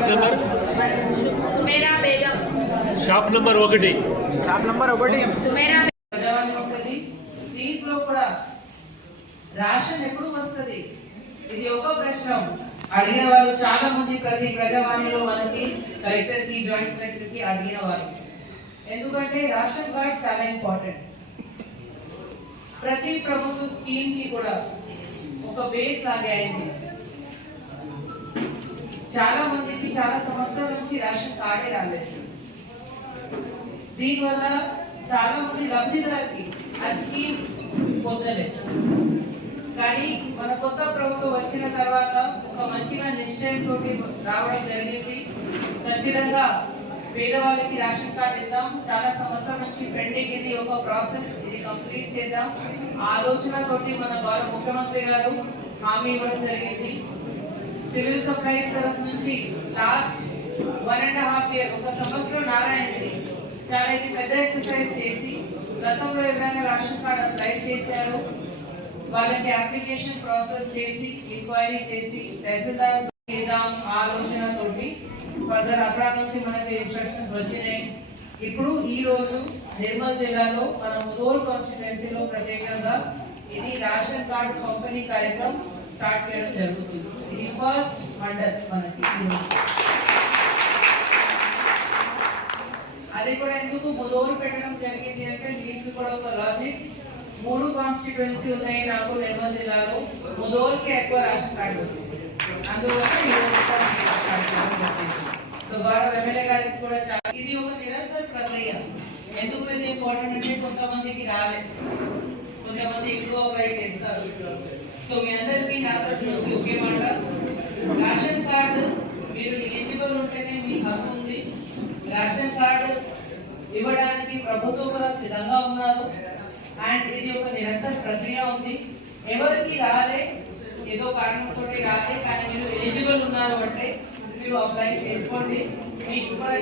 Shop number Sumera Begum. Shop number ఒకటి. Shop number ఒకటి. సుమేరా దీంట్లో కూడా రేషన్ ఎప్పుడు వస్తుంది? ఇది ఒక ప్రశ్న. అడిగిన వారు చాలా మంది ప్రతి ప్రజావాణిలో మనకి కలెక్టర్కి జాయింట్ కలెక్టర్కి అడిగిన వారు ఎందుకంటే రేషన్ కార్డ్ చాలా ఇంపార్టెంట్ ప్రతి ప్రభుత్వ స్కీమ్కి కూడా ఒక బేస్ లాగే అయింది. చాలా చాలా సంవత్సరాల నుంచి రేషన్ కార్డే రాలేదు. దీనివల్ల చాలా మంది లబ్ధిదారుకి ఆ స్కీమ్ పొందలేదు. కానీ మన కొత్త ప్రభుత్వం వచ్చిన తర్వాత ఒక మంచిగా నిశ్చయంతో రావడం జరిగింది. ఖచ్చితంగా పేదవాళ్ళకి రేషన్ కార్డు ఇద్దాం. చాలా సంవత్సరాల నుంచి పెండింగ్ ఇది ఒక ప్రాసెస్ ఇది కంప్లీట్ చేద్దాం. ఆలోచనతోటి మన గౌరవ ముఖ్యమంత్రి గారు హామీ ఇవ్వడం జరిగింది. సివిల్ సప్లైస్ తరఫు నుంచి last one and half year ఒక సంవత్సరం నారాయణది చాలా ఇది పెద్ద ఎక్సర్సైజ్ చేసి గతంలో ఎవరైనా రేషన్ కార్డు అప్లై చేశారు వాళ్ళకి అప్లికేషన్ ప్రాసెస్ చేసి ఎంక్వైరీ చేసి తహసీల్దార్ చేద్దాం ఆలోచనతోటి ఫర్దర్ అక్కడ నుంచి మనకి ఇన్స్ట్రక్షన్స్ వచ్చినాయి. ఇప్పుడు ఈ రోజు నిర్మల్ జిల్లాలో మనం ముదోల్ కాన్స్టిట్యున్సీలో ప్రత్యేకంగా ఇది రేషన్ కార్డ్ పంపిణీ కార్యక్రమం స్టార్ట్ చేయడం జరుగుతుంది. ఇది ఫస్ట్ మండల్ మనకి. అది కూడా ఎందుకు ముదోరు పెట్టడం జరిగింది అంటే దీనికి కూడా ఒక లాజిక్ మూడు కాన్స్టిట్యువెన్సీ ఉన్నాయి నాకు నిర్మల్ జిల్లాలో. ముదోల్కి ఎక్కువ రేషన్ కార్డు అందువల్ల ఈ సో గౌరవ ఎమ్మెల్యే గారికి కూడా ఇది ఒక నిరంతర ప్రక్రియ. ఎందుకు ఇది ఇంపార్టెంట్ అంటే కొంతమందికి రాలేదు. కొంతమంది ఎక్కువ అప్లై చేస్తారు సో మీ అందరికీ నా తరఫు ఒకే మాట. రేషన్ కార్డు మీరు ఎలిజిబుల్ ఉంటేనే మీ హక్కు ఉంది. రేషన్ కార్డు ఇవ్వడానికి ప్రభుత్వం కూడా సిద్ధంగా ఉన్నారు. అండ్ ఇది ఒక నిరంతర ప్రక్రియ ఉంది. ఎవరికి రాలే ఏదో కారణంతో రాలే కానీ మీరు ఎలిజిబుల్ ఉన్నారు అంటే మీరు అప్లై చేసుకోండి. మీకు